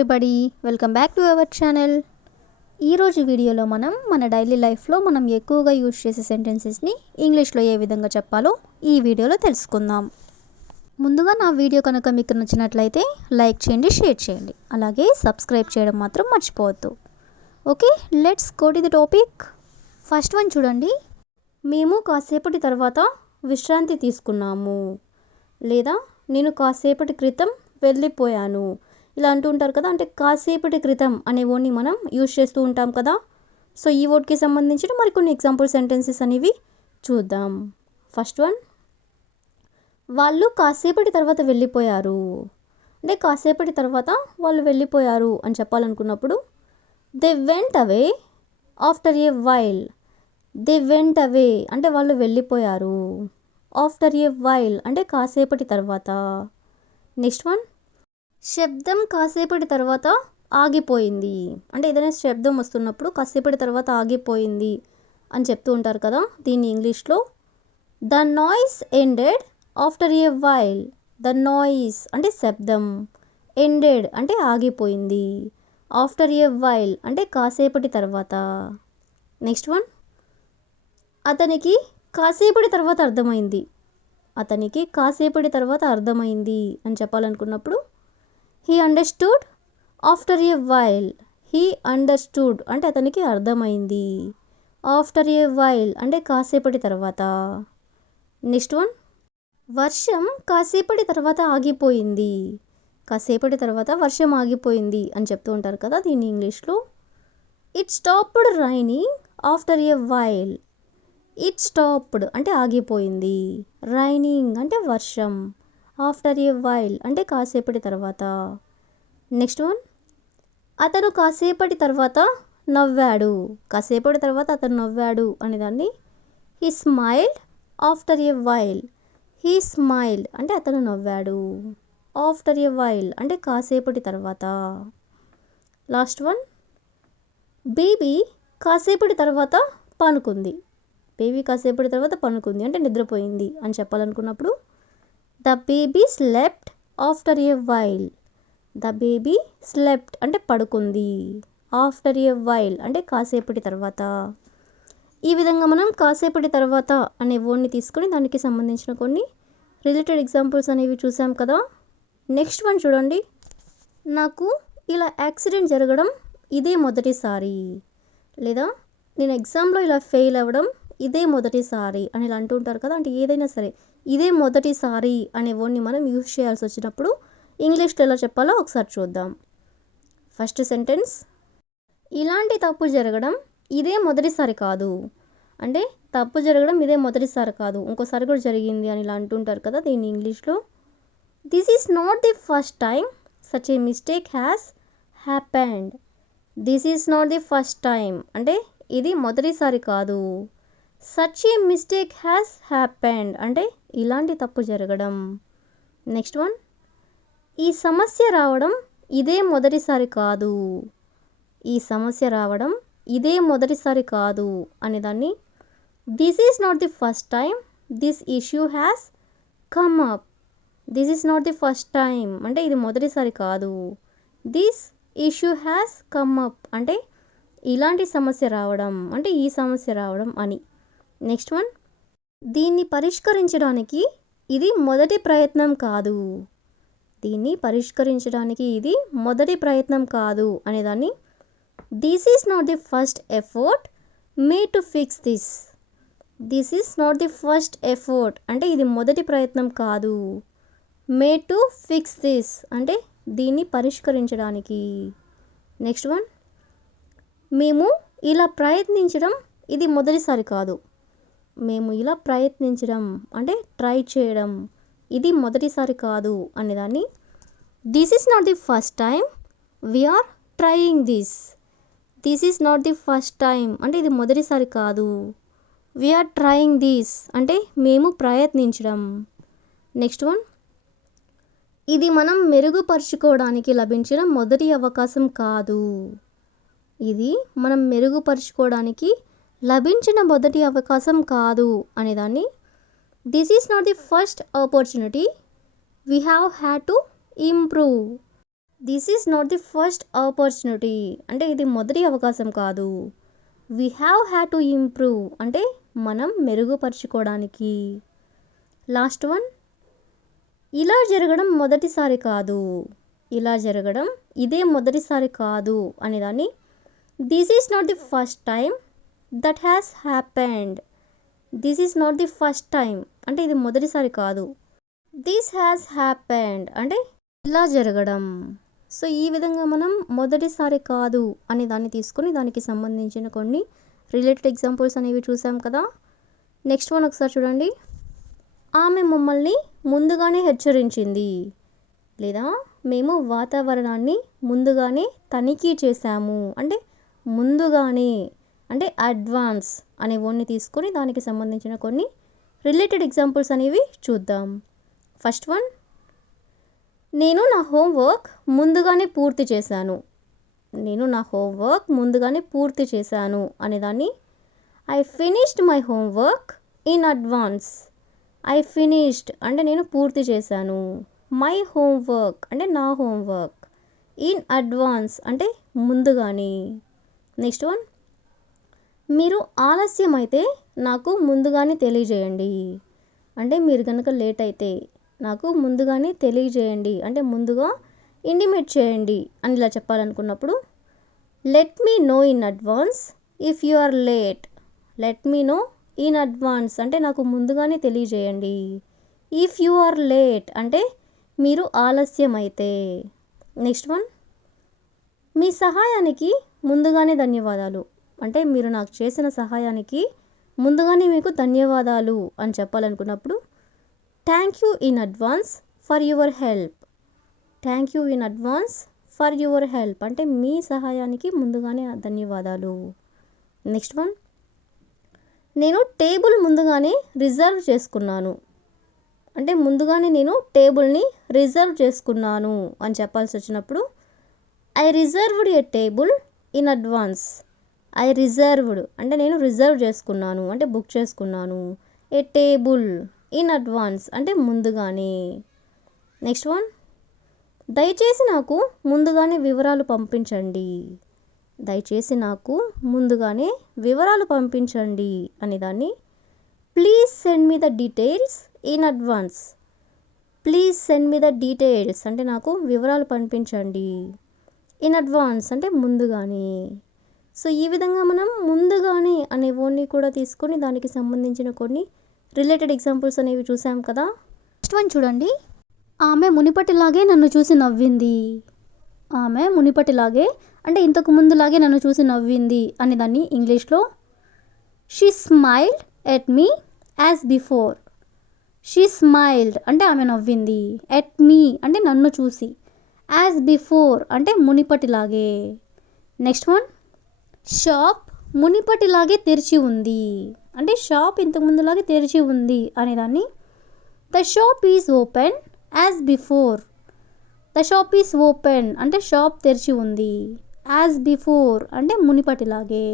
Everybody, welcome back to our channel. ఈరోజు వీడియోలో మన డైలీ లైఫ్లో మనం ఎక్కువగా యూజ్ చేసే సెంటెన్సెస్ని ఇంగ్లీష్లో ఏ విధంగా చెప్పాలో ఈ వీడియోలో తెలుసుకుందాం. ముందుగా నా వీడియో కనుక మీకు నచ్చినట్లయితే లైక్ చేయండి, షేర్ చేయండి, అలాగే సబ్స్క్రైబ్ చేయడం మాత్రం మర్చిపోవద్దు. Okay, let's go to the topic. First one చూడండి. మేము కాసేపటి తర్వాత విశ్రాంతి తీసుకున్నాము, లేదా నేను కాసేపటి క్రితం వెళ్ళిపోయాను. ఇలా అంటూ ఉంటారు కదా, అంటే కాసేపటి క్రితం అనే వర్డ్ని మనం యూజ్ చేస్తూ ఉంటాం కదా. సో ఈ వర్డ్కి సంబంధించిన మరికొన్ని ఎగ్జాంపుల్ సెంటెన్సెస్ అనేవి చూద్దాం. ఫస్ట్ వన్, వాళ్ళు కాసేపటి తర్వాత వెళ్ళిపోయారు. అంటే కాసేపటి తర్వాత వాళ్ళు వెళ్ళిపోయారు అని చెప్పాలనుకున్నప్పుడు they went away after a while. They went away అంటే వాళ్ళు వెళ్ళిపోయారు. ఆఫ్టర్ ఏ వైల్ అంటే కాసేపటి తర్వాత. నెక్స్ట్ వన్, శబ్దం కాసేపటి తర్వాత ఆగిపోయింది. అంటే ఏదైనా శబ్దం వస్తున్నప్పుడు కాసేపటి తర్వాత ఆగిపోయింది అని చెప్తూ ఉంటారు కదా. దీన్ని ఇంగ్లీష్లో the noise ended after a while. The noise అంటే శబ్దం, ఎండెడ్ అంటే ఆగిపోయింది, ఆఫ్టర్ ఏ వైల్ అంటే కాసేపటి తర్వాత. నెక్స్ట్ వన్, అతనికి కాసేపటి తర్వాత అర్థమైంది. అతనికి కాసేపటి తర్వాత అర్థమైంది అని చెప్పాలనుకున్నప్పుడు he understood after a while. He understood అంటే అతనికి అర్థమైంది, ఆఫ్టర్ ఏ వైల్ అంటే కాసేపటి తర్వాత. నెక్స్ట్ వన్, వర్షం కాసేపటి తర్వాత ఆగిపోయింది. కాసేపటి తర్వాత వర్షం ఆగిపోయింది అని చెప్తూ ఉంటారు కదా. దీన్ని ఇంగ్లీష్లో it stopped raining after a while. It stopped అంటే ఆగిపోయింది, రైనింగ్ అంటే వర్షం, ఆఫ్టర్ ఏ వైల్ అంటే కాసేపటి తర్వాత. నెక్స్ట్ వన్, అతను కాసేపటి తర్వాత నవ్వాడు. కాసేపటి తర్వాత అతను నవ్వాడు అనేదాన్ని he smiled after a while. He smiled అంటే అతను నవ్వాడు, ఆఫ్టర్ ఏ వైల్ అంటే కాసేపటి తర్వాత. లాస్ట్ వన్, బేబీ కాసేపటి తర్వాత పనుకుంది. బేబీ కాసేపటి తర్వాత పనుకుంది అంటే నిద్రపోయింది అని చెప్పాలనుకున్నప్పుడు the baby slept after a while. The baby slept అంటే పడుకుంది, ఆఫ్టర్ ఏ వైల్ అంటే కాసేపటి తర్వాత. ఈ విధంగా మనం కాసేపటి తర్వాత అనే వర్డ్ని తీసుకొని దానికి సంబంధించిన కొన్ని రిలేటెడ్ ఎగ్జాంపుల్స్ అనేవి చూసాం కదా. నెక్స్ట్ వన్ చూడండి. నాకు ఇలా యాక్సిడెంట్ జరగడం ఇదే మొదటిసారి, లేదా నేను ఎగ్జామ్లో ఇలా ఫెయిల్ అవ్వడం ఇదే మొదటిసారి అని ఇలా అంటూ ఉంటారు కదా. అంటే ఏదైనా సరే ఇదే మొదటిసారి అనే వర్డ్ని మనం యూజ్ చేయాల్సి వచ్చినప్పుడు ఇంగ్లీష్లో ఎలా చెప్పాలో ఒకసారి చూద్దాం. ఫస్ట్ సెంటెన్స్, ఇలాంటి తప్పు జరగడం ఇదే మొదటిసారి కాదు. అంటే తప్పు జరగడం ఇదే మొదటిసారి కాదు, ఇంకోసారి కూడా జరిగింది అని ఇలా అంటుంటారు కదా. దీన్ని ఇంగ్లీష్లో this is not the first time such a mistake has happened. This is not the first time అంటే ఇది మొదటిసారి కాదు. Such a mistake has happened అంటే ఇలాంటి తప్పు జరగడం. నెక్స్ట్ వన్, ఈ సమస్య రావడం ఇదే మొదటిసారి కాదు. ఈ సమస్య రావడం ఇదే మొదటిసారి కాదు అనేదాన్ని this is not the first time this issue has come up. This is not the first time అంటే ఇది మొదటిసారి కాదు. This issue has come up అంటే ఇలాంటి సమస్య రావడం అంటే ఈ సమస్య రావడం అని. నెక్స్ట్ వన్, దీన్ని పరిష్కరించడానికి ఇది మొదటి ప్రయత్నం కాదు. దీన్ని పరిష్కరించడానికి ఇది మొదటి ప్రయత్నం కాదు అనేదాన్ని this is not the first effort made to fix this. This is not the first effort అంటే ఇది మొదటి ప్రయత్నం కాదు. మేడ్ టు ఫిక్స్ దిస్ అంటే దీన్ని పరిష్కరించడానికి. నెక్స్ట్ వన్, మేము ఇలా ప్రయత్నించడం ఇది మొదటిసారి కాదు. మేము ఇలా ప్రయత్నించడం అంటే ట్రై చేయడం ఇది మొదటిసారి కాదు అనేదాన్ని this is not the first time we are trying this. This is not the first time అంటే ఇది మొదటిసారి కాదు. వీఆర్ ట్రయింగ్ దిస్ అంటే మేము ప్రయత్నించడం. నెక్స్ట్ వన్, ఇది మనం మెరుగుపరుచుకోవడానికి లభించిన మొదటి అవకాశం కాదు. ఇది మనం మెరుగుపరుచుకోవడానికి లభించిన మొదటి అవకాశం కాదు అనేదాన్ని this is not the first opportunity we have had to improve. This is not the first opportunity అంటే ఇది మొదటి అవకాశం కాదు. We have had to improve అంటే మనం మెరుగుపరుచుకోవడానికి. లాస్ట్ వన్, ఇలా జరగడం మొదటిసారి కాదు. ఇలా జరగడం ఇదే మొదటిసారి కాదు అనేదాన్ని this is not the first time that has happened. This is not the first time అంటే ఇది మొదటిసారి కాదు. దిస్ హ్యాస్ హ్యాపెండ్ అంటే ఇలా జరగడం. సో ఈ విధంగా మనం మొదటిసారి కాదు అనే దాన్ని తీసుకొని దానికి సంబంధించిన కొన్ని రిలేటెడ్ ఎగ్జాంపుల్స్ అనేవి చూసాం కదా. నెక్స్ట్ వన్ ఒకసారి చూడండి. ఆమె మమ్మల్ని ముందుగానే హెచ్చరించింది లేదా మేము వాతావరణాన్ని ముందుగానే తనిఖీ చేశాము అంటే ముందుగానే అంటే అడ్వాన్స్ అనే వర్డ్ని తీసుకొని దానికి సంబంధించిన కొన్ని రిలేటెడ్ ఎగ్జాంపుల్స్ అనేవి చూద్దాం. ఫస్ట్ వన్, నేను నా హోంవర్క్ ముందుగానే పూర్తి చేశాను. నేను నా హోంవర్క్ ముందుగానే పూర్తి చేశాను అనేదాన్ని I finished my homework in advance. I finished అంటే నేను పూర్తి చేశాను. మై హోంవర్క్ అంటే నా హోంవర్క్. ఇన్ అడ్వాన్స్ అంటే ముందుగానే. నెక్స్ట్ వన్, మీరు ఆలస్యం అయితే నాకు ముందుగానే తెలియజేయండి. అంటే మీరు కనుక లేట్ అయితే నాకు ముందుగానే తెలియజేయండి అంటే ముందుగా ఇంటిమేట్ చేయండి అని ఇలా చెప్పాలనుకున్నప్పుడు let me know in advance if you are late. Let me know in advance అంటే నాకు ముందుగానే తెలియజేయండి. ఇఫ్ యు ఆర్ లేట్ అంటే మీరు ఆలస్యం అయితే. నెక్స్ట్ వన్, మీ సహాయానికి ముందుగానే ధన్యవాదాలు అంటే మీరు నాకు చేసిన సహాయానికి ముందుగానే మీకు ధన్యవాదాలు అని చెప్పాలనుకున్నప్పుడు thank you in advance for your help. Thank you in advance for your help అంటే మీ సహాయానికి ముందుగానే ధన్యవాదాలు. నెక్స్ట్ వన్, నేను టేబుల్ ముందుగానే రిజర్వ్ చేసుకున్నాను అంటే ముందుగానే నేను టేబుల్ని రిజర్వ్ చేసుకున్నాను అని చెప్పాల్సి వచ్చినప్పుడు I reserved A table in advance. I reserved అంటే నేను రిజర్వ్ చేసుకున్నాను అంటే బుక్ చేసుకున్నాను. ఏ టేబుల్ ఇన్ అడ్వాన్స్ అంటే ముందుగానే. నెక్స్ట్ వన్, దయచేసి నాకు ముందుగానే వివరాలు పంపించండి. దయచేసి నాకు ముందుగానే వివరాలు పంపించండి అనేదాన్ని please send me the details in advance. Please send me the details అంటే నాకు వివరాలు పంపించండి. ఇన్ అడ్వాన్స్ అంటే ముందుగానే. సో ఈ విధంగా మనం ముందుగానే అనే వర్డ్ని కూడా తీసుకొని దానికి సంబంధించిన కొన్ని రిలేటెడ్ ఎగ్జాంపుల్స్ అనేవి చూసాం కదా. నెక్స్ట్ వన్ చూడండి. ఆమె మునిపటిలాగే నన్ను చూసి నవ్వింది. ఆమె మునిపటిలాగే అంటే ఇంతకు ముందులాగే నన్ను చూసి నవ్వింది అనే దాన్ని ఇంగ్లీష్లో she smiled at me as before. She smiled అంటే ఆమె నవ్వింది. ఎట్ మీ అంటే నన్ను చూసి. యాజ్ బిఫోర్ అంటే మునిపటిలాగే. నెక్స్ట్ వన్, షాప్ మునిపటిలాగే తెరిచి ఉంది అంటే షాప్ ఇంతకు ముందులాగే తెరిచి ఉంది అనేదాన్ని the shop is open as before. The shop is open అంటే షాప్ తెరిచి ఉంది. యాజ్ బిఫోర్ అంటే మునిపటిలాగే.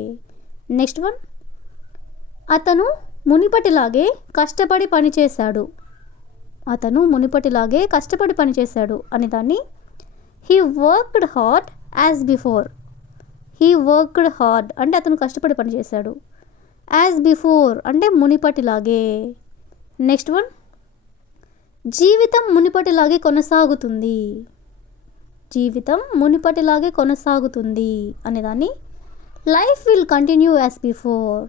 నెక్స్ట్ వన్, అతను మునిపటిలాగే కష్టపడి పనిచేశాడు. అతను మునిపటిలాగే కష్టపడి పనిచేశాడు అనేదాన్ని he worked hard as before. He worked hard అంటే అతను కష్టపడి పనిచేశాడు. యాజ్ బిఫోర్ అంటే మునిపటిలాగే. నెక్స్ట్ వన్, జీవితం మునిపటిలాగే కొనసాగుతుంది. జీవితం మునిపటిలాగే కొనసాగుతుంది అనేదాన్ని life will continue as before.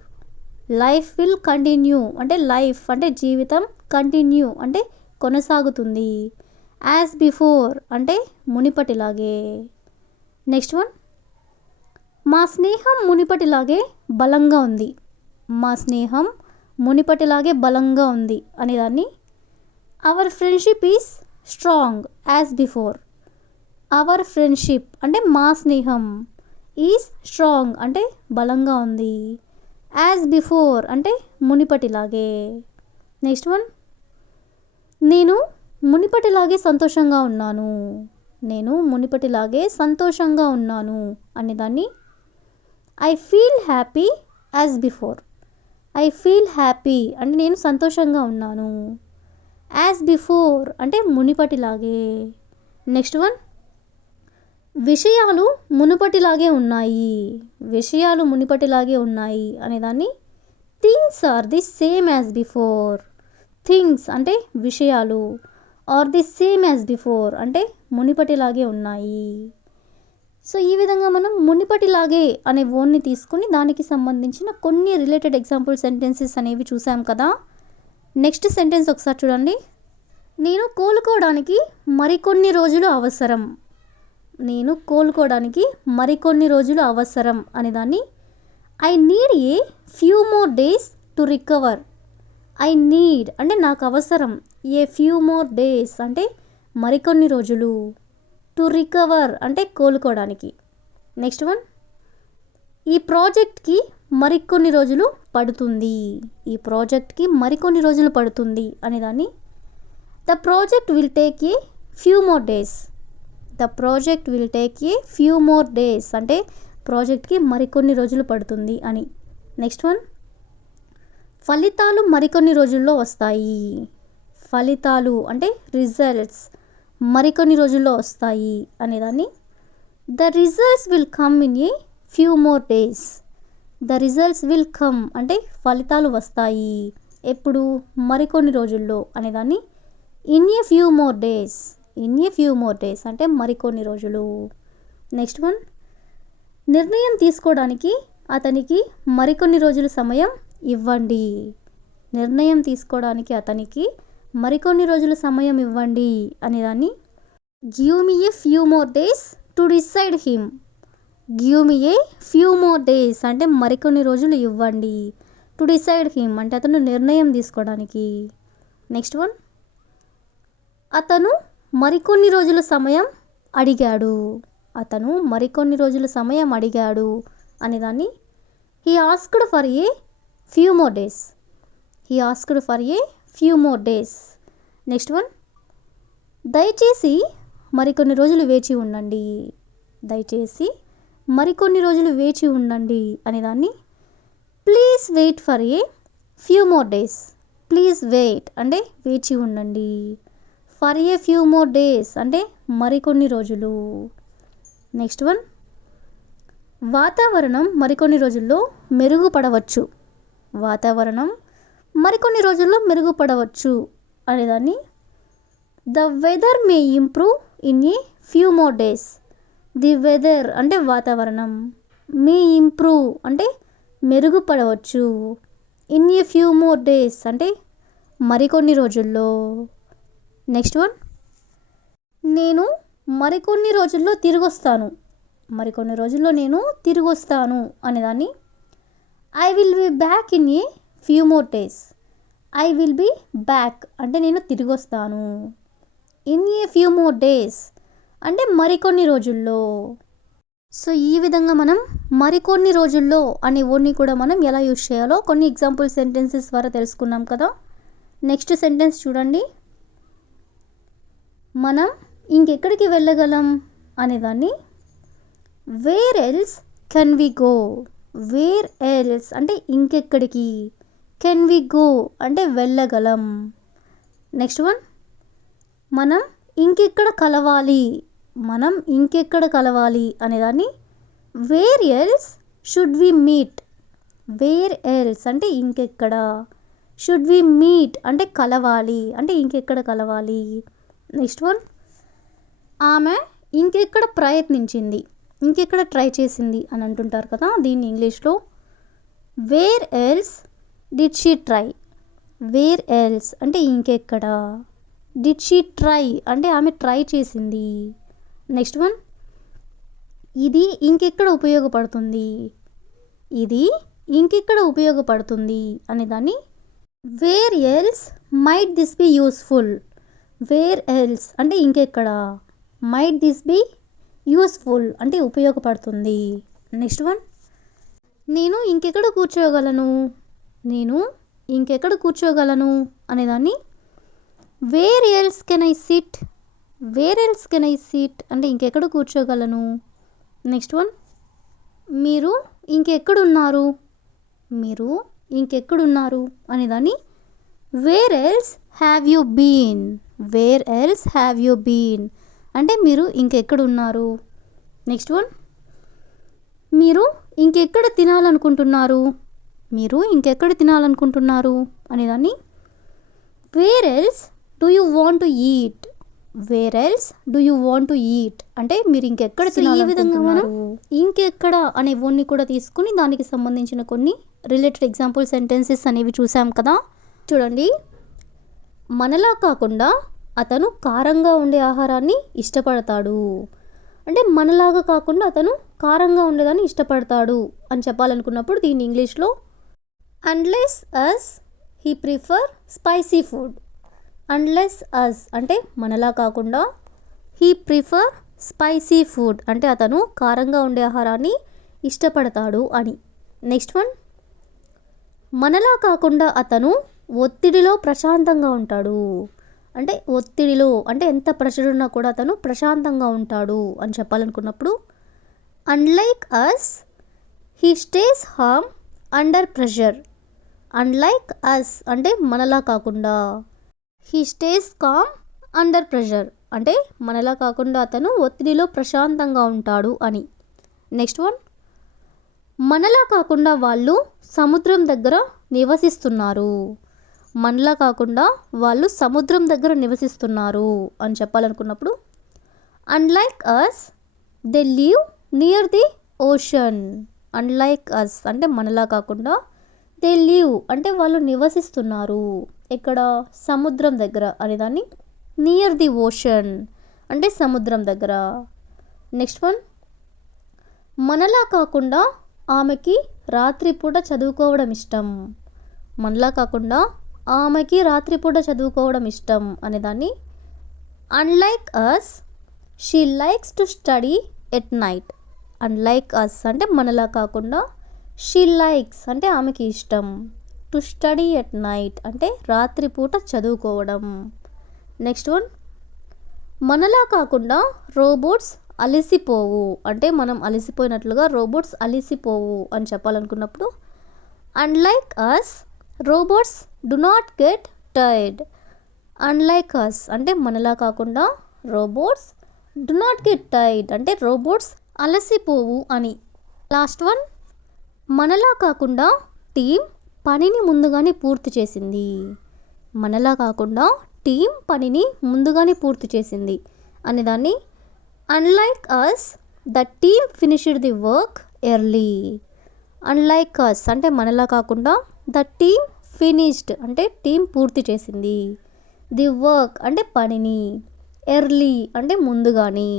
Life will continue అంటే లైఫ్ అంటే జీవితం, కంటిన్యూ అంటే కొనసాగుతుంది. యాజ్ బిఫోర్ అంటే మునిపటిలాగే. నెక్స్ట్ వన్, మా స్నేహం మునిపటిలాగే బలంగా ఉంది. మా స్నేహం మునిపటిలాగే బలంగా ఉంది అనేదాన్ని hour friendship is strong as before. Hour friendship అంటే మా స్నేహం, ఈజ్ స్ట్రాంగ్ అంటే బలంగా ఉంది. యాజ్ బిఫోర్ అంటే మునిపటిలాగే. నెక్స్ట్ వన్, నేను మునిపటిలాగే సంతోషంగా ఉన్నాను. నేను మునిపటిలాగే సంతోషంగా ఉన్నాను అనేదాన్ని I feel happy as before. I feel happy అంటే నేను సంతోషంగా ఉన్నాను. యాజ్ బిఫోర్ అంటే మునిపటిలాగే. నెక్స్ట్ వన్, విషయాలు మునుపటిలాగే ఉన్నాయి. విషయాలు మునుపటిలాగే ఉన్నాయి అనేదాన్ని things are the same as before. Things అంటే విషయాలు, are the same as before అంటే మునిపటిలాగే ఉన్నాయి. సో ఈ విధంగా మనం మునిపటిలాగే అనే వర్డ్ని తీసుకుని దానికి సంబంధించిన కొన్ని రిలేటెడ్ ఎగ్జాంపుల్ సెంటెన్సెస్ అనేవి చూసాం కదా. నెక్స్ట్ సెంటెన్స్ ఒకసారి చూడండి. నేను కోలుకోవడానికి మరికొన్ని రోజులు అవసరం. నేను కోలుకోవడానికి మరికొన్ని రోజులు అవసరం అనేదాన్ని I need a few more days to recover. I need అంటే నాకు అవసరం, ఏ ఫ్యూ మోర్ డేస్ అంటే మరికొన్ని రోజులు, టు రికవర్ అంటే కోలుకోవడానికి. నెక్స్ట్ వన్, ఈ ప్రాజెక్ట్కి మరికొన్ని రోజులు పడుతుంది. ఈ ప్రాజెక్ట్కి మరికొన్ని రోజులు పడుతుంది అనేదాన్ని the project will take a few more days. The project will take a few more days అంటే ప్రాజెక్ట్కి మరికొన్ని రోజులు పడుతుంది అని. నెక్స్ట్ వన్, ఫలితాలు మరికొన్ని రోజుల్లో వస్తాయి. ఫలితాలు అంటే రిజల్ట్స్ మరికొన్ని రోజుల్లో వస్తాయి అనేదాన్ని the results will come in a few more days. The results will come అంటే ఫలితాలు వస్తాయి ఎప్పుడు, మరికొన్ని రోజుల్లో అనేదాన్ని in a few more days. In a few more days అంటే మరికొన్ని రోజులు. నెక్స్ట్ వన్, నిర్ణయం తీసుకోవడానికి అతనికి మరికొన్ని రోజుల సమయం ఇవ్వండి. నిర్ణయం తీసుకోవడానికి అతనికి మరికొన్ని రోజుల సమయం ఇవ్వండి అనేదాన్ని give me A few more days to decide him. Give me A few more days అంటే మరికొన్ని రోజులు ఇవ్వండి, టు డిసైడ్ హిమ్ అంటే అతను నిర్ణయం తీసుకోవడానికి. నెక్స్ట్ వన్, అతను మరికొన్ని రోజుల సమయం అడిగాడు. అతను మరికొన్ని రోజుల సమయం అడిగాడు అనేదాన్ని he asked for a few more days. He asked for a few more days. Next one, దయచేసి మరికొన్ని రోజులు వేచి ఉండండి. దయచేసి మరికొన్ని రోజులు వేచి ఉండండి అనేదాన్ని please wait for a few more days. Please wait అంటే వేచి ఉండండి, for a few more days అంటే మరికొన్ని రోజులు. నెక్స్ట్ వన్, వాతావరణం మరికొన్ని రోజుల్లో మెరుగుపడవచ్చు. వాతావరణం మరికొన్ని రోజుల్లో మెరుగుపడవచ్చు అనేదాన్ని the weather may improve in a few more days. The weather అంటే వాతావరణం, మే ఇంప్రూవ్ అంటే మెరుగుపడవచ్చు, in a few more days అంటే మరికొన్ని రోజుల్లో. నెక్స్ట్ వన్, నేను మరికొన్ని రోజుల్లో తిరిగి వస్తాను. మరికొన్ని రోజుల్లో నేను తిరిగి వస్తాను అనేదాన్ని I will be back in a few more days. I will be back అంటే నేను తిరిగి వస్తాను, in a few more days అంటే మరికొన్ని రోజుల్లో. సో ఈ విధంగా మనం మరికొన్ని రోజుల్లో అనే వర్డ్ని కూడా మనం ఎలా యూజ్ చేయాలో కొన్ని ఎగ్జాంపుల్ సెంటెన్సెస్ ద్వారా తెలుసుకున్నాం కదా. నెక్స్ట్ సెంటెన్స్ చూడండి. మనం ఇంకెక్కడికి వెళ్ళగలం అనేదాన్ని where else can we go. Where else అంటే ఇంకెక్కడికి, కెన్ వి గో అంటే వెళ్ళగలం. నెక్స్ట్ వన్, మనం ఇంకెక్కడ కలవాలి. మనం ఇంకెక్కడ కలవాలి అనేదాన్ని where else should we meet. Where else అంటే ఇంకెక్కడ, షుడ్ వి మీట్ అంటే కలవాలి అంటే ఇంకెక్కడ కలవాలి. నెక్స్ట్ వన్, ఆమె ఇంకెక్కడ ప్రయత్నించింది, ఇంకెక్కడ ట్రై చేసింది అని అంటుంటారు కదా. దీన్ని ఇంగ్లీష్లో where else did she try. Wear else అంటే ఇంకెక్కడ, డిడ్ షీ ట్రై అంటే ఆమె ట్రై చేసింది. నెక్స్ట్ వన్, ఇది ఇంకెక్కడ ఉపయోగపడుతుంది. ఇది ఇంకెక్కడ ఉపయోగపడుతుంది అనేదాన్ని where else might this be useful. Wear else అంటే ఇంకెక్కడ, మైట్ దిస్ బి యూస్ఫుల్ అంటే ఉపయోగపడుతుంది. నెక్స్ట్ వన్, నేను ఇంకెక్కడ కూర్చోగలను. నేను ఇంకెక్కడ కూర్చోగలను అనేదాన్ని where else can I SIT. Wear else can I SIT అంటే ఇంకెక్కడ కూర్చోగలను. నెక్స్ట్ వన్, మీరు ఇంకెక్కడున్నారు. మీరు ఇంకెక్కడున్నారు అనేదాన్ని where else have you been. Where else have you been అంటే మీరు ఇంకెక్కడున్నారు. నెక్స్ట్ వన్, మీరు ఇంకెక్కడ తినాలనుకుంటున్నారు, మీరు ఇంకెక్కడ తినాలనుకుంటున్నారు అనేదాన్ని where else do you want to eat, where else do you want to eat అంటే మీరు ఇంకెక్కడ తినాలి. ఈ విధంగా మనం ఇంకెక్కడ అనే వర్డ్ని కూడా తీసుకుని దానికి సంబంధించిన కొన్ని రిలేటెడ్ ఎగ్జాంపుల్ సెంటెన్సెస్ అనేవి చూసాం కదా. చూడండి, మనలా కాకుండా అతను కారంగా ఉండే ఆహారాన్ని ఇష్టపడతాడు అంటే మనలాగా కాకుండా అతను కారంగా ఉండేదాన్ని ఇష్టపడతాడు అని చెప్పాలనుకున్నప్పుడు దీన్ని ఇంగ్లీష్లో unless us he prefer spicy food. Unless us అంటే మనలా కాకుండా, హీ ప్రిఫర్ స్పైసీ ఫుడ్ అంటే అతను కారంగా ఉండే ఆహారాన్ని ఇష్టపడతాడు అని. నెక్స్ట్ వన్, మనలా కాకుండా అతను ఒత్తిడిలో ప్రశాంతంగా ఉంటాడు అంటే ఒత్తిడిలో అంటే ఎంత ప్రెషర్ ఉన్నా కూడా అతను ప్రశాంతంగా ఉంటాడు అని చెప్పాలనుకున్నప్పుడు అన్లైక్ అస్ హీ స్టేస్ హామ్ అండర్ ప్రెషర్. అన్లైక్ అస్ అంటే మనలా కాకుండా, he stays calm under pressure అంటే మనలా కాకుండా అతను ఒత్తిడిలో ప్రశాంతంగా ఉంటాడు అని. నెక్స్ట్ వన్, మనలా కాకుండా వాళ్ళు సముద్రం దగ్గర నివసిస్తున్నారు. మనలా కాకుండా వాళ్ళు సముద్రం దగ్గర నివసిస్తున్నారు అని చెప్పాలనుకున్నప్పుడు unlike us they live near the ocean. Unlike us అంటే మనలా కాకుండా, దే లివ్ అంటే వాళ్ళు నివసిస్తున్నారు ఎక్కడ, సముద్రం దగ్గర అనేదాన్ని నియర్ ది ఓషన్ అంటే సముద్రం దగ్గర. నెక్స్ట్ వన్, మనలా కాకుండా ఆమెకి రాత్రిపూట చదువుకోవడం ఇష్టం. మనలా కాకుండా ఆమెకి రాత్రిపూట చదువుకోవడం ఇష్టం అనేదాన్ని unlike us she likes to study at night. Unlike us అంటే మనలా కాకుండా, షీ లైక్స్ అంటే ఆమెకి ఇష్టం, టు స్టడీ ఎట్ నైట్ అంటే రాత్రిపూట చదువుకోవడం. నెక్స్ట్ వన్, మనలా కాకుండా రోబోట్స్ అలసిపోవు అంటే మనం అలసిపోయినట్లుగా రోబోట్స్ అలసిపోవు అని చెప్పాలనుకున్నప్పుడు unlike us robots do not get tired. Unlike us అంటే మనలా కాకుండా, robots do not get tired అంటే రోబోట్స్ అలసిపోవు అని. లాస్ట్ వన్, మనలా కాకుండా టీం పనిని ముందుగానే పూర్తి చేసింది. మనలా కాకుండా టీం పనిని ముందుగానే పూర్తి చేసింది అనేదాన్ని unlike us the team finished the work early. Unlike us అంటే మనలా కాకుండా, ద టీమ్ ఫినిష్డ్ అంటే టీం పూర్తి చేసింది, ది వర్క్ అంటే పనిని, ఎర్లీ అంటే ముందుగాని.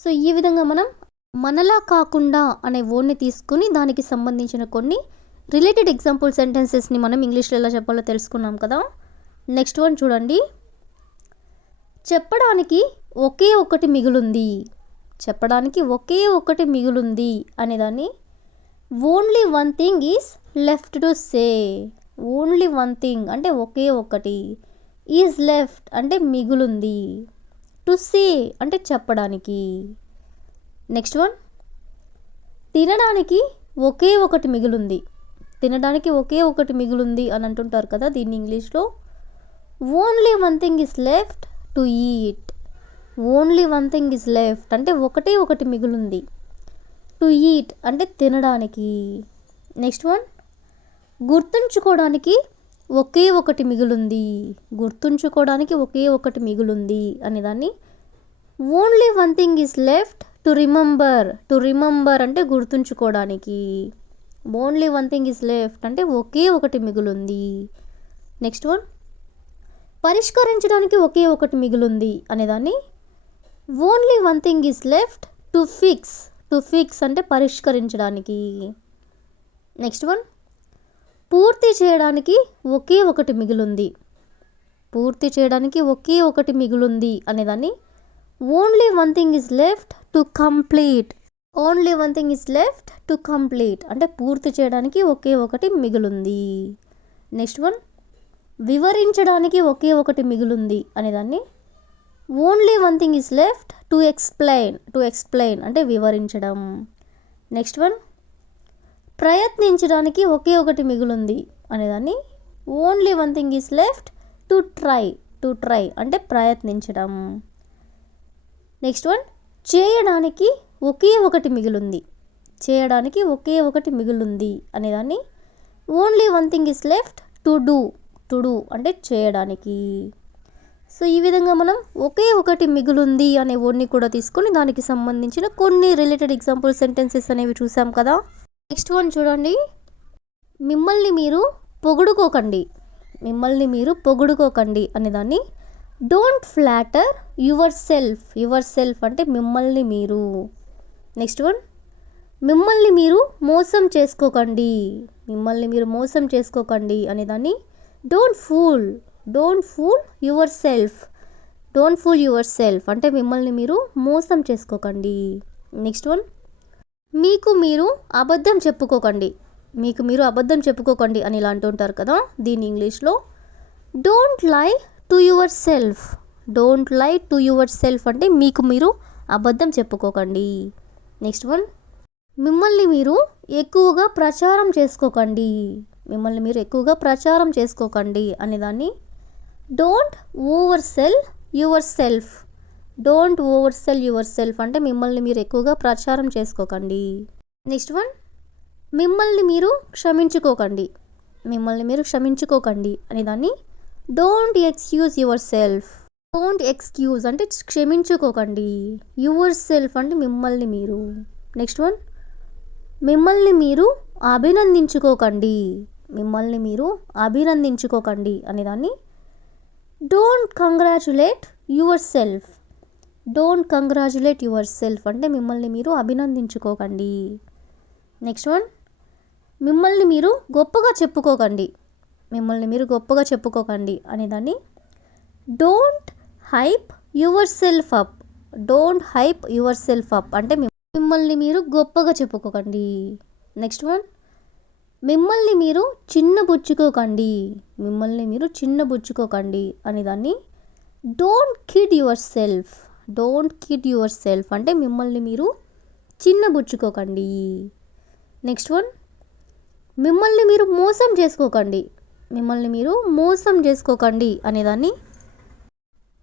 సో ఈ విధంగా మనం మనలా కాకుండా అనే వర్డ్ని తీసుకుని దానికి సంబంధించిన కొన్ని రిలేటెడ్ ఎగ్జాంపుల్ సెంటెన్సెస్ని మనం ఇంగ్లీష్లో ఎలా చెప్పాలో తెలుసుకున్నాం కదా. నెక్స్ట్ వన్ చూడండి, చెప్పడానికి ఒకే ఒకటి మిగులుంది. చెప్పడానికి ఒకే ఒకటి మిగులుంది అనేదాన్ని only one thing is left to say. Only one thing అంటే ఒకే ఒకటి, ఈజ్ లెఫ్ట్ అంటే మిగులుంది, టు సే అంటే చెప్పడానికి. నెక్స్ట్ వన్, తినడానికి ఒకే ఒకటి మిగులుంది. తినడానికి ఒకే ఒకటి మిగులుంది అని అంటుంటారు కదా, దీన్ని ఇంగ్లీష్లో only one thing is left to eat. Only one thing is left అంటే ఒకటే ఒకటి మిగులుంది, టు ఈట్ అంటే తినడానికి. నెక్స్ట్ వన్, గుర్తుంచుకోవడానికి ఒకే ఒకటి మిగులుంది. గుర్తుంచుకోవడానికి ఒకే ఒకటి మిగులుంది అనేదాన్ని only one thing is left to remember. To remember అంటే గుర్తుంచుకోవడానికి. Only one thing is left అంటే ఒకే ఒకటి మిగులుంది. నెక్స్ట్ వన్, పరిష్కరించడానికి ఒకే ఒకటి మిగులుంది అనేదాన్ని only one thing is left to fix. To fix అంటే పరిష్కరించడానికి. నెక్స్ట్ వన్, పూర్తి చేయడానికి ఒకే ఒకటి మిగులుంది. పూర్తి చేయడానికి ఒకే ఒకటి మిగులుంది అనేదాన్ని only one thing is left to complete. Only one thing is left to complete అంటే పూర్తి చేయడానికి ఒకే ఒకటి మిగులుంది. నెక్స్ట్ వన్, వివరించడానికి ఒకే ఒకటి మిగులుంది అనేదాన్ని only one thing is left to explain. To explain అంటే వివరించడం. నెక్స్ట్ వన్, ప్రయత్నించడానికి ఒకే ఒకటి మిగులుంది అనేదాన్ని only one thing is left to try. To try అంటే ప్రయత్నించడం. నెక్స్ట్ వన్, చేయడానికి ఒకే ఒకటి మిగిలింది, చేయడానికి ఒకే ఒకటి మిగిలింది అనేదాన్ని only one thing is left to do, to do అంటే చేయడానికి. సో ఈ విధంగా మనం ఒకే ఒకటి మిగులుంది అనే వర్డ్ని కూడా తీసుకొని దానికి సంబంధించిన కొన్ని రిలేటెడ్ ఎగ్జాంపుల్ సెంటెన్సెస్ అనేవి చూసాం కదా. నెక్స్ట్ వన్ చూడండి, మిమ్మల్ని మీరు పొగుడుకోకండి, మిమ్మల్ని మీరు పొగుడుకోకండి అనేదాన్ని don't flatter your self, your self అంటే మిమ్మల్ని మీరు. నెక్స్ట్ వన్, మిమ్మల్ని మీరు మోసం చేసుకోకండి, మిమ్మల్ని మీరు మోసం చేసుకోకండి అనేదాన్ని don't fool, don't fool yourself, don't fool yourself అంటే మిమ్మల్ని మీరు మోసం చేసుకోకండి. నెక్స్ట్ వన్, మీకు మీరు అబద్ధం చెప్పుకోకండి, మీకు మీరు అబద్ధం చెప్పుకోకండి అని ఇలా అంటుంటారు కదా, దీని ఇంగ్లీష్లో don't lie to your self, don't lie to your self అంటే మీకు మీరు అబద్ధం చెప్పుకోకండి. నెక్స్ట్ వన్, మిమ్మల్ని మీరు ఎక్కువగా ప్రచారం చేసుకోకండి, మిమ్మల్ని మీరు ఎక్కువగా ప్రచారం చేసుకోకండి అనేదాన్ని don't over cell your self, don't over cell your self అంటే మిమ్మల్ని మీరు ఎక్కువగా ప్రచారం చేసుకోకండి. నెక్స్ట్ వన్, మిమ్మల్ని మీరు క్షమించుకోకండి, మిమ్మల్ని మీరు క్షమించుకోకండి అనేదాన్ని don't excuse your self, don't excuse అంటే క్షమించుకోకండి, యువర్ సెల్ఫ్ అంటే మిమ్మల్ని మీరు. నెక్స్ట్ వన్, మిమ్మల్ని మీరు అభినందించుకోకండి, మిమ్మల్ని మీరు అభినందించుకోకండి అనేదాన్ని don't congratulate your self, don't congratulate your self అంటే మిమ్మల్ని మీరు అభినందించుకోకండి. నెక్స్ట్ వన్, మిమ్మల్ని మీరు గొప్పగా చెప్పుకోకండి, మిమ్మల్ని మీరు గొప్పగా చెప్పుకోకండి అనేదాన్ని don't hype your self up, don't hype your self up అంటే మిమ్మల్ని మీరు గొప్పగా చెప్పుకోకండి. నెక్స్ట్ వన్, మిమ్మల్ని మీరు చిన్నబుచ్చుకోకండి, మిమ్మల్ని మీరు చిన్నబుచ్చుకోకండి అనేదాన్ని don't kid your self, don't kid your self అంటే మిమ్మల్ని మీరు చిన్నబుచ్చుకోకండి. నెక్స్ట్ వన్, మిమ్మల్ని మీరు మోసం చేసుకోకండి, మిమ్మల్ని మీరు మోసం చేసుకోకండి అనేదాన్ని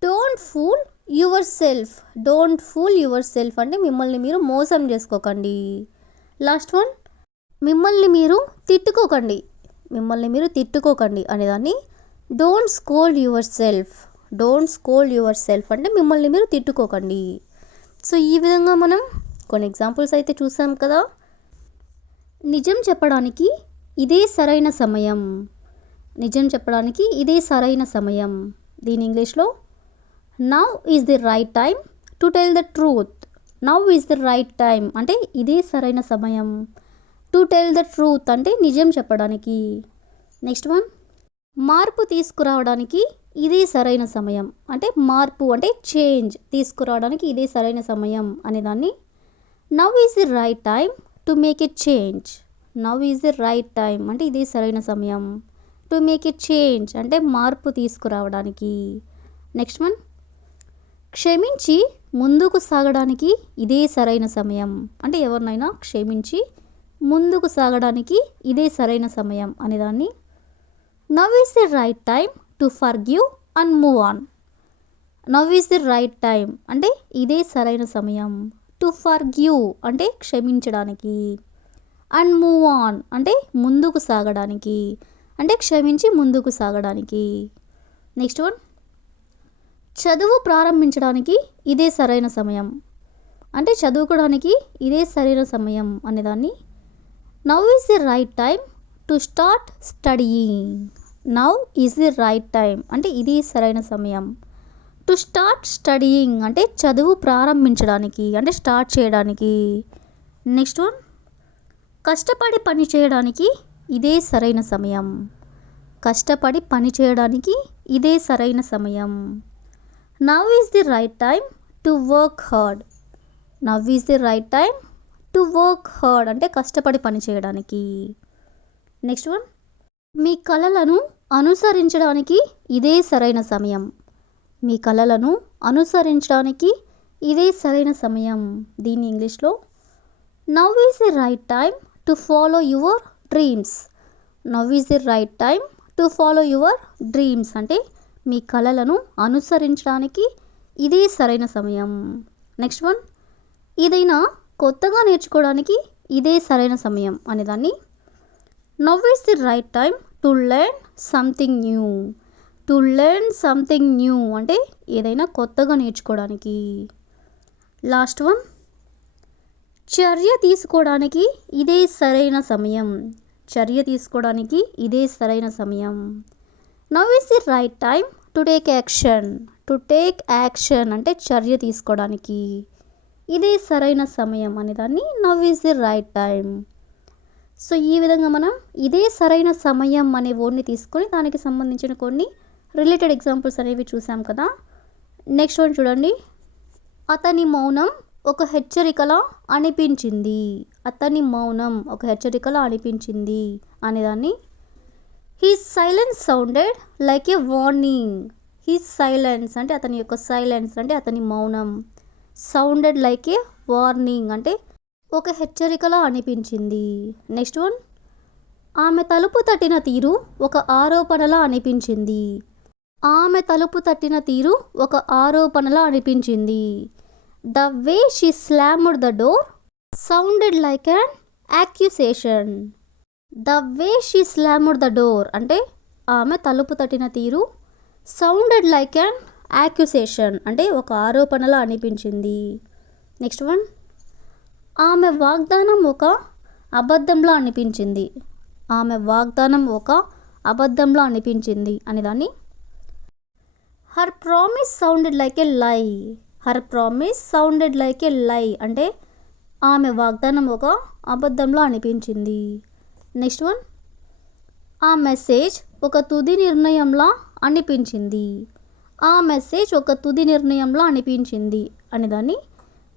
don't fool yourself, don't fool yourself అంటే మిమ్మల్ని మీరు మోసం చేసుకోకండి. లాస్ట్ వన్, మిమ్మల్ని మీరు తిట్టుకోకండి, మిమ్మల్ని మీరు తిట్టుకోకండి అనేదాన్ని don't scold your self, don't scold your self అంటే మిమ్మల్ని మీరు తిట్టుకోకండి. సో ఈ విధంగా మనం కొన్ని ఎగ్జాంపుల్స్ అయితే చూసాం కదా. నిజం చెప్పడానికి ఇదే సరైన సమయం, నిజం చెప్పడానికి ఇదే సరైన సమయం, దీని ఇంగ్లీష్లో now is the right time to tell the truth, now is the right time అంటే ఇదే సరైన సమయం, టు టెల్ ద ట్రూత్ అంటే నిజం చెప్పడానికి. నెక్స్ట్ వన్, మార్పు తీసుకురావడానికి ఇదే సరైన సమయం అంటే మార్పు అంటే చేంజ్ తీసుకురావడానికి ఇదే సరైన సమయం అనేదాన్ని now is the right time to make it change, now is the right time అంటే ఇదే సరైన సమయం, టు మేక్ ఇట్ చేంజ్ అంటే మార్పు తీసుకురావడానికి. నెక్స్ట్ వన్, క్షమించి ముందుకు సాగడానికి ఇదే సరైన సమయం అంటే ఎవరినైనా క్షమించి ముందుకు సాగడానికి ఇదే సరైన సమయం అనేదాన్ని now is the right time to forgive and move on, now is the right time అంటే ఇదే సరైన సమయం, టు ఫర్గివ్ అంటే క్షమించడానికి, అండ్ మూవ్ ఆన్ అంటే ముందుకు సాగడానికి అంటే క్షమించి ముందుకు సాగడానికి. నెక్స్ట్ వన్, చదువు ప్రారంభించడానికి ఇదే సరైన సమయం అంటే చదువుకోవడానికి ఇదే సరైన సమయం అనేదాన్ని now is the right time to start studying, now is the right time అంటే ఇది సరైన సమయం, టు స్టార్ట్ స్టడీయింగ్ అంటే చదువు ప్రారంభించడానికి అంటే స్టార్ట్ చేయడానికి. నెక్స్ట్ వన్, కష్టపడి పని చేయడానికి ఇదే సరైన సమయం, కష్టపడి పని చేయడానికి ఇదే సరైన సమయం, now is the right time to work hard, now is the right time to work hard అంటే కష్టపడి పని చేయడానికి. నెక్స్ట్ వన్, మీ కలలను అనుసరించడానికి ఇదే సరైన సమయం, మీ కలలను అనుసరించడానికి ఇదే సరైన సమయం, దీని ఇంగ్లీష్లో now is the right time to follow your dreams, now is the right time to follow your dreams అంటే మీ కలలను అనుసరించడానికి ఇదే సరైన సమయం. నెక్స్ట్ వన్, ఏదైనా కొత్తగా నేర్చుకోవడానికి ఇదే సరైన సమయం అనేదాన్ని. Now is the right time to learn something new. To learn something new అంటే ఏదైనా కొత్తగా నేర్చుకోవడానికి. లాస్ట్ వన్, చర్య తీసుకోవడానికి ఇదే సరైన సమయం. చర్య తీసుకోవడానికి ఇదే సరైన సమయం. Now is the right time to take action. To take action అంటే చర్య తీసుకోవడానికి ఇదే సరైన సమయం అనేదాన్ని now is the right time. So ఈ విధంగా మనం ఇదే సరైన సమయం అనే వర్డ్ని తీసుకొని దానికి సంబంధించిన కొన్ని రిలేటెడ్ ఎగ్జాంపుల్స్ అనేవి చూసాం కదా. నెక్స్ట్ వన్ చూడండి. అతని మౌనం ఒక హెచ్చరికలా అనిపించింది. అతని మౌనం ఒక హెచ్చరికలా అనిపించింది అనేదాన్ని. హిస్ సైలెన్స్ సౌండెడ్ లైక్ ఏ వార్నింగ్. హిస్ సైలెన్స్ అంటే అతని యొక్క సైలెన్స్ అంటే అతని మౌనం. సౌండెడ్ లైక్ ఏ వార్నింగ్ అంటే ఒక హెచ్చరికలా అనిపించింది. నెక్స్ట్ వన్, ఆమె తలుపు తట్టిన తీరు ఒక ఆరోపణలా అనిపించింది. ఆమె తలుపు తట్టిన తీరు ఒక ఆరోపణలా అనిపించింది. The way she slammed the door sounded like an accusation. The way she slammed the door అంటే ఆమె తలుపు తట్టిన తీరు సౌండెడ్ లైక్ అన్ యాక్యుసేషన్ అంటే ఒక ఆరోపణలా అనిపించింది. నెక్స్ట్ వన్, ఆమె వాగ్దానం ఒక అబద్ధంలా అనిపించింది. ఆమె వాగ్దానం ఒక అబద్ధంలా అనిపించింది అనేదాన్ని. Her promise sounded like a lie. Her promise sounded like a lie అంటే ఆమె వాగ్దానం ఒక అబద్ధంలా అనిపించింది. నెక్స్ట్ వన్, ఆ మెసేజ్ ఒక తుది నిర్ణయంలా అనిపించింది. ఆ మెసేజ్ ఒక తుది నిర్ణయంలా అనిపించింది అనేదాన్ని.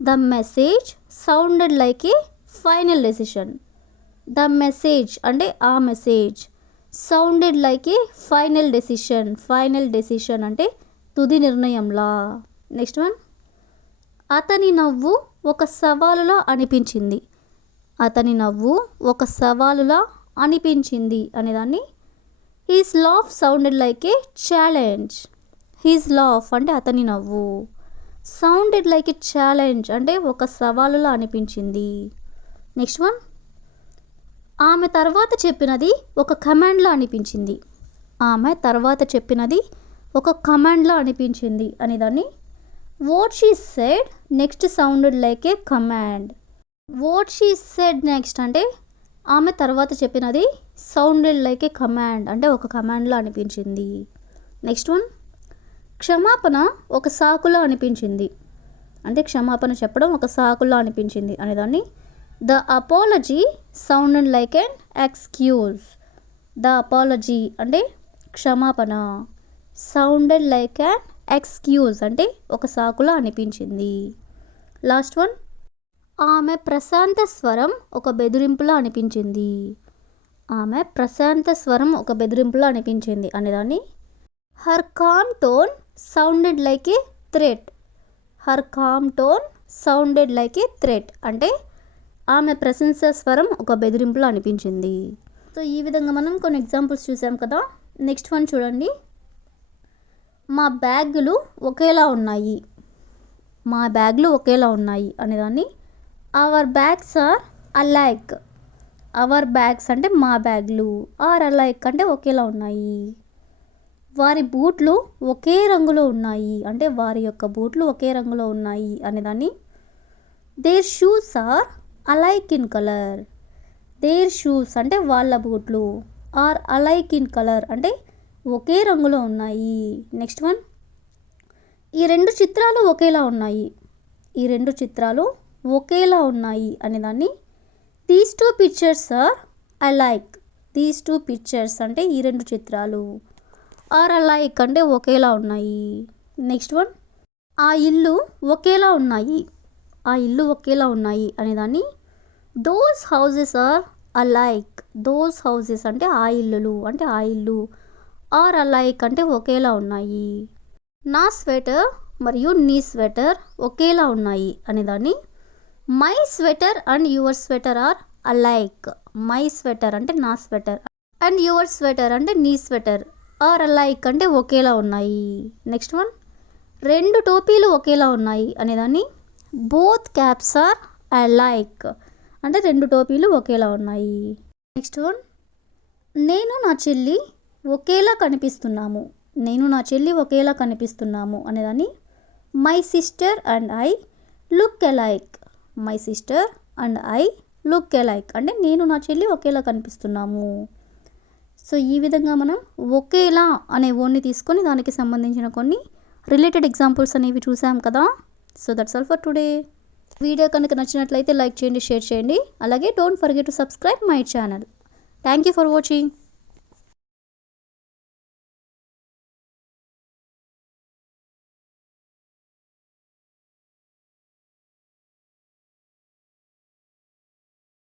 The message sounded like A final decision. The message అంటే ఆ మెసేజ్ సౌండెడ్ లైక్ ఏ ఫైనల్ డెసిషన్. ఫైనల్ డెసిషన్ అంటే తుది నిర్ణయంలా. నెక్స్ట్ వన్, అతని నవ్వు ఒక సవాలులా అనిపించింది. అతని నవ్వు ఒక సవాలులా అనిపించింది అనేదాన్ని. హిస్ లాఫ్ సౌండెడ్ లైక్ ఏ ఛాలెంజ్. హిస్ లాఫ్ అంటే అతని నవ్వు సౌండెడ్ లైక్ ఏ ఛాలెంజ్ అంటే ఒక సవాలులా అనిపించింది. నెక్స్ట్ వన్, ఆమె తర్వాత చెప్పినది ఒక కమాండ్లా అనిపించింది. ఆమె తర్వాత చెప్పినది ఒక కమాండ్లా అనిపించింది అనేదాన్ని. What she said next sounded like A command. What she said next అంటే ఆమె తర్వాత చెప్పినది సౌండెడ్ లైక్ ఏ కమాండ్ అంటే ఒక కమాండ్లా అనిపించింది. నెక్స్ట్ వన్, క్షమాపణ ఒక సాకులా అనిపించింది. అంటే క్షమాపణ చెప్పడం ఒక సాకులా అనిపించింది అనేదాన్ని. The apology sounded like an excuse. The apology అంటే క్షమాపణ సౌండెడ్ లైక్ ఎన్ ఎక్స్క్యూజ్ అంటే ఒక సాకులా అనిపించింది. లాస్ట్ వన్, ఆమె ప్రశాంత స్వరం ఒక బెదిరింపులా అనిపించింది. ఆమె ప్రశాంత స్వరం ఒక బెదిరింపులా అనిపించింది అనేదాన్ని. Her calm tone sounded like a threat. Her calm tone sounded like a threat అంటే ఆమె ప్రశంస స్వరం ఒక బెదిరింపులా అనిపించింది. సో ఈ విధంగా మనం కొన్ని ఎగ్జాంపుల్స్ చూసాం కదా. నెక్స్ట్ వన్ చూడండి. మా బ్యాగులు ఒకేలా ఉన్నాయి. మా బ్యాగులు ఒకేలా ఉన్నాయి అనేదాన్ని. Our bags are alike. Our bags అంటే మా బ్యాగులు, ఆర్ అలైక్ అంటే ఒకేలా ఉన్నాయి. వారి బూట్లు ఒకే రంగులో ఉన్నాయి అంటే వారి యొక్క బూట్లు ఒకే రంగులో ఉన్నాయి అనేదాన్ని. Their shoes are alike in colour. Their shoes అంటే వాళ్ళ బూట్లు, ఆర్ అలైక్ ఇన్ కలర్ అంటే ఒకే రంగులో ఉన్నాయి. నెక్స్ట్ వన్, ఈ రెండు చిత్రాలు ఒకేలా ఉన్నాయి. ఈ రెండు చిత్రాలు ఒకేలా ఉన్నాయి అనేదాన్ని. These two pictures are alike. These two pictures అంటే ఈ రెండు చిత్రాలు, ఆర్ అలైక్ అంటే ఒకేలా ఉన్నాయి. నెక్స్ట్ వన్, ఆ ఇల్లు ఒకేలా ఉన్నాయి. ఆ ఇల్లు ఒకేలా ఉన్నాయి అనేదాన్ని. Those houses are alike. Those houses అంటే ఆ ఇల్లులు అంటే ఆ ఇల్లు, ఆర్ అలైక్ అంటే ఒకేలా ఉన్నాయి. నా స్వెటర్ మరియు నీ స్వెటర్ ఒకేలా ఉన్నాయి అనేదాన్ని. My sweater and your sweater are alike. My sweater అంటే నా స్వెటర్ అండ్ యువర్ స్వెటర్ అంటే నీ స్వెటర్, ఆర్ అలైక్ అంటే ఒకేలా ఉన్నాయి. నెక్స్ట్ వన్, రెండు టోపీలు ఒకేలా ఉన్నాయి అనేదాన్ని. బోత్ క్యాప్స్ ఆర్ alike అంటే రెండు టోపీలు ఒకేలా ఉన్నాయి. నెక్స్ట్ వన్, నేను నా చెల్లి ఒకేలా కనిపిస్తున్నాము. నేను నా చెల్లి ఒకేలా కనిపిస్తున్నాము అనేదాన్ని my sister and I look alike. My sister and I look alike అంటే నేను నా చెల్లి ఒకేలా కనిపిస్తున్నాము. సో ఈ విధంగా మనం ఒకేలా అనే వర్డ్ని తీసుకొని దానికి సంబంధించిన కొన్ని రిలేటెడ్ ఎగ్జాంపుల్స్ అనేవి చూసాం కదా. So that's all for today. Video కనుక నచ్చినట్లయితే లైక్ చేయండి, షేర్ చేయండి. అలాగే don't forget to subscribe my channel. Thank you for watching.